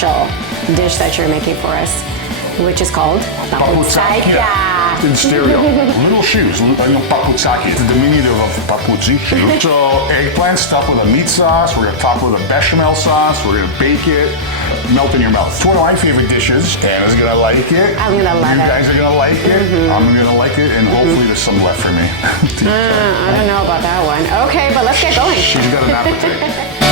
special dish that you're making for us, which is called Papoutsakia. In stereo. Little shoes. Papoutsakia. It's the diminutive of Papoutsi. So eggplant stuffed with a meat sauce. We're going to top it with a bechamel sauce. We're going to bake it. Melt in your mouth. It's one of my favorite dishes. Anna's going to like it. I'm going to love it. You guys are going to like it. I'm going to like it. And hopefully there's some left for me. I don't know about that one. Okay, but let's get going. She's got an appetite.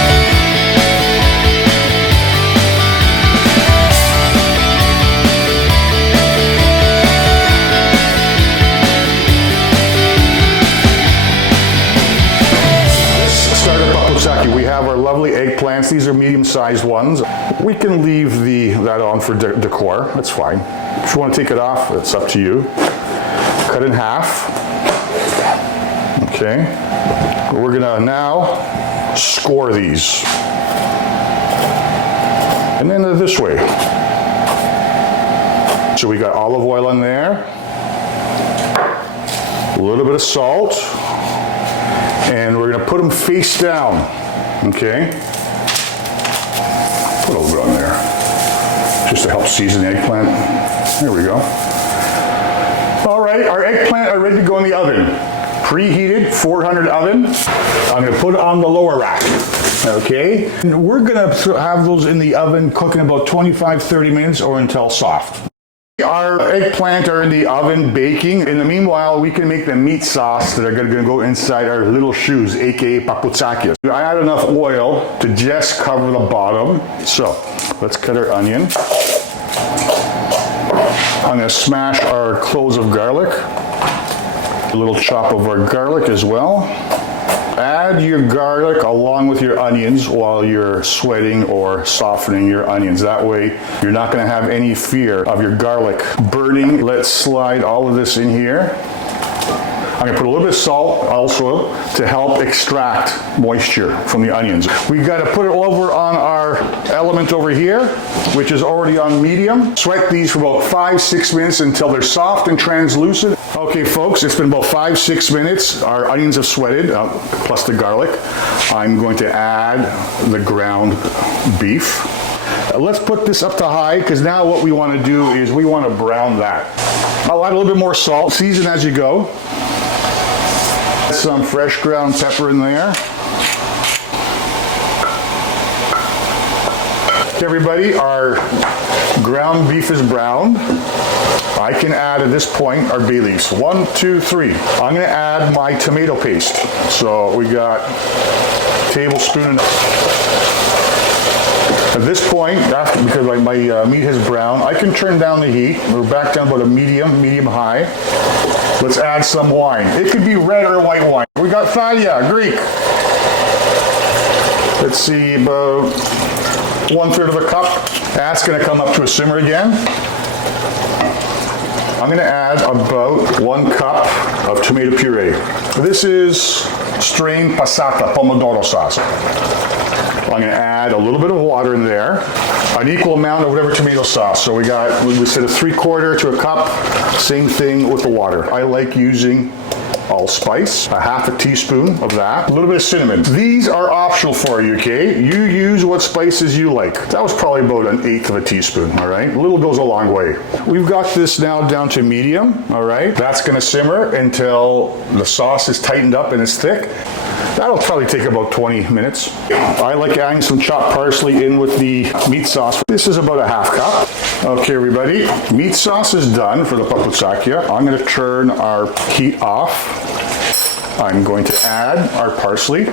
We have our lovely eggplants. These are medium-sized ones. We can leave that on for decor. That's fine. If you want to take it off, it's up to you. Cut in half. Okay. We're gonna now score these. And then this way. So we got olive oil in there. A little bit of salt. And we're gonna put them face down, okay? Put a little bit on there, just to help season the eggplant. There we go. All right, our eggplant are ready to go in the oven. Preheated 400 oven. I'm gonna put it on the lower rack, okay? And we're gonna have those in the oven cooking about 25-30 minutes or until soft. Our eggplant are in the oven baking. In the meanwhile, we can make the meat sauce that are going to go inside our little shoes, aka Papoutsakia. I add enough oil to just cover the bottom. So let's cut our onion. I'm going to smash our cloves of garlic. A little chop of our garlic as well. Add your garlic along with your onions while you're sweating or softening your onions. That way, you're not going to have any fear of your garlic burning. Let's slide all of this in here. I'm going to put a little bit of salt also to help extract moisture from the onions. We've got to put it over on our element over here, which is already on medium. Sweat these for about 5-6 minutes until they're soft and translucent. Okay, folks, it's been about 5-6 minutes. Our onions have sweated, plus the garlic. I'm going to add the ground beef. Let's put this up to high, because now what we want to do is we want to brown that. I'll add a little bit more salt. Season as you go. Some fresh ground pepper in there. Okay, everybody, our ground beef is browned. I can add at this point our bay leaves. 1, 2, 3. I'm going to add my tomato paste. So we got a tablespoon. At this point, because my meat has browned, I can turn down the heat. We're back down about a medium high. Let's add some wine. It could be red or white wine. We got Thalia, Greek. Let's see, about 1/3 of a cup. That's going to come up to a simmer again. I'm going to add about 1 cup of tomato puree. This is strained passata pomodoro sauce. I'm going to add a little bit of water in there, an equal amount of whatever tomato sauce. So we said a 3/4 to a cup, same thing with the water. I like using allspice, a 1/2 teaspoon of that, a little bit of cinnamon. These are optional for you, okay? You use what spices you like. That was probably about 1/8 of a teaspoon, all right? A little goes a long way. We've got this now down to medium, all right? That's gonna simmer until the sauce is tightened up and it's thick. That'll probably take about 20 minutes. I like adding some chopped parsley in with the meat sauce. This is about a 1/2 cup. Okay, everybody, meat sauce is done for the Papoutsakia. I'm gonna turn our heat off. I'm going to add our parsley.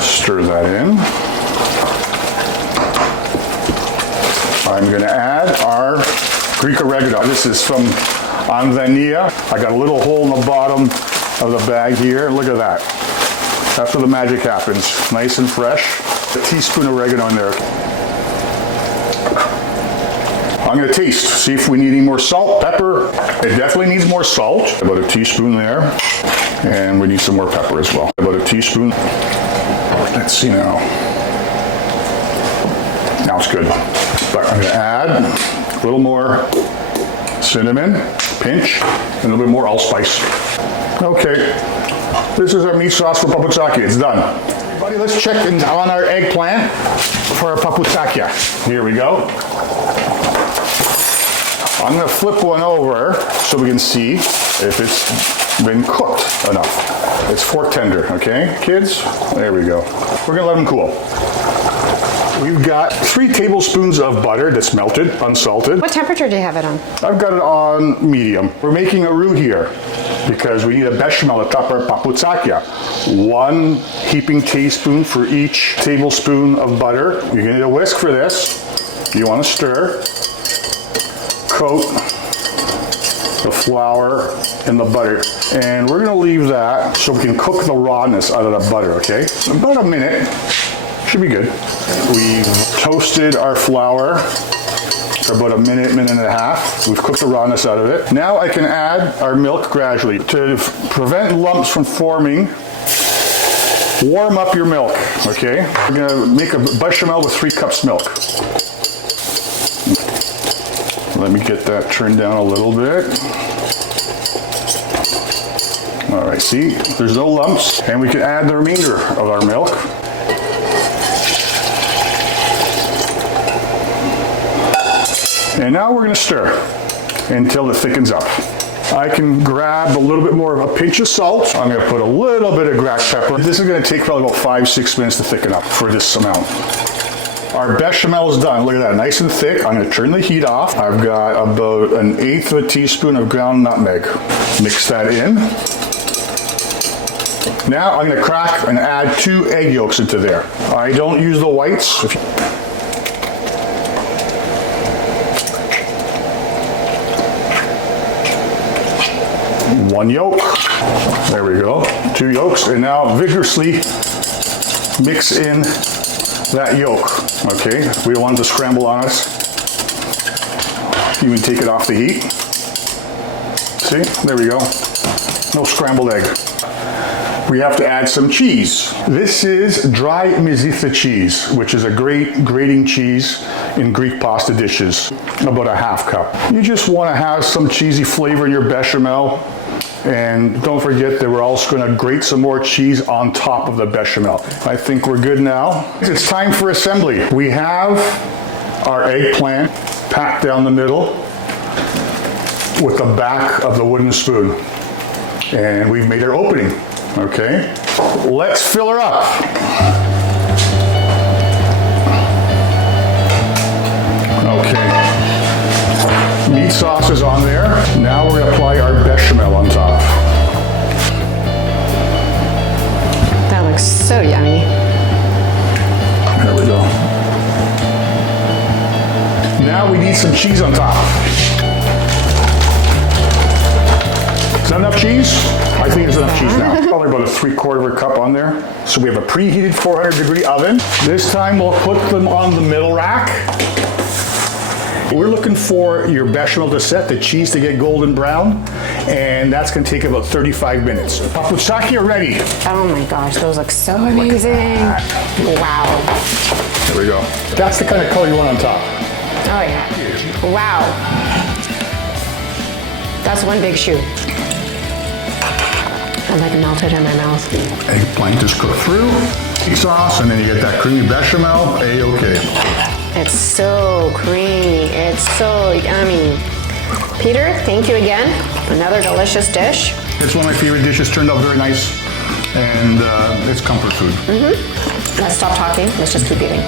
Stir that in. I'm gonna add our Greek oregano. This is from Anvania. I got a little hole in the bottom of the bag here. Look at that. That's where the magic happens. Nice and fresh. A teaspoon of oregano in there. I'm going to taste, see if we need any more salt, pepper. It definitely needs more salt. About a teaspoon there. And we need some more pepper as well. About a teaspoon. Let's see now. Now it's good. But I'm going to add a little more cinnamon, pinch, and a little bit more allspice. Okay. This is our meat sauce for Papoutsakia. It's done. Buddy, let's check on our eggplant for our Papoutsakia. Here we go. I'm going to flip one over so we can see if it's been cooked enough. It's fork tender, okay, kids? There we go. We're going to let them cool. We've got 3 tablespoons of butter that's melted, unsalted. What temperature do you have it on? I've got it on medium. We're making a roux here because we need a béchamel to top our Papoutsakia. 1 heaping teaspoon for each tablespoon of butter. You're going to need a whisk for this. You want to stir. Coat the flour in the butter. And we're going to leave that so we can cook the rawness out of the butter, okay? About a minute. Should be good. We've toasted our flour for about a minute, minute and a half. We've cooked the rawness out of it. Now I can add our milk gradually. To prevent lumps from forming, warm up your milk, okay? We're gonna make a béchamel with 3 cups milk. Let me get that turned down a little bit. All right, see, there's no lumps. And we can add the remainder of our milk. And now we're going to stir until it thickens up. I can grab a little bit more of a pinch of salt. I'm going to put a little bit of cracked pepper. This is going to take probably about 5-6 minutes to thicken up for this amount. Our bechamel is done. Look at that, nice and thick. I'm going to turn the heat off. I've got about 1/8 of a teaspoon of ground nutmeg. Mix that in. Now I'm going to crack and add 2 egg yolks into there. I don't use the whites. 1 yolk. There we go. 2 yolks. And now vigorously mix in that yolk. Okay, we don't want it to scramble on us. Even take it off the heat. See, there we go. No scrambled egg. We have to add some cheese. This is dry mizitha cheese, which is a great grating cheese in Greek pasta dishes. About a 1/2 cup. You just want to have some cheesy flavor in your bechamel. And don't forget that we're also going to grate some more cheese on top of the bechamel. I think we're good now. It's time for assembly. We have our eggplant packed down the middle with the back of the wooden spoon. And we've made our opening, okay? Let's fill her up. Okay. Meat sauce is on there. Now we're going to apply our bechamel on top. That looks so yummy. There we go. Now we need some cheese on top. Is that enough cheese? I think it's enough cheese now. Probably about a 3/4 cup on there. So we have a preheated 400-degree oven. This time we'll put them on the middle rack. We're looking for your bechamel to set, the cheese to get golden brown, and that's going to take about 35 minutes. Papoutsakia ready. Oh my gosh, those look so amazing. Wow. There we go. That's the kind of color you want on top. Oh yeah. Wow. That's one big shoe. I like melted in my mouth. Eggplant just cooked through. Sauce, and then you get that creamy bechamel. A-okay. It's so creamy. It's so yummy. Peter, thank you again. Another delicious dish. It's one of my favorite dishes. Turned out very nice, and it's comfort food. Let's stop talking. Let's just keep eating.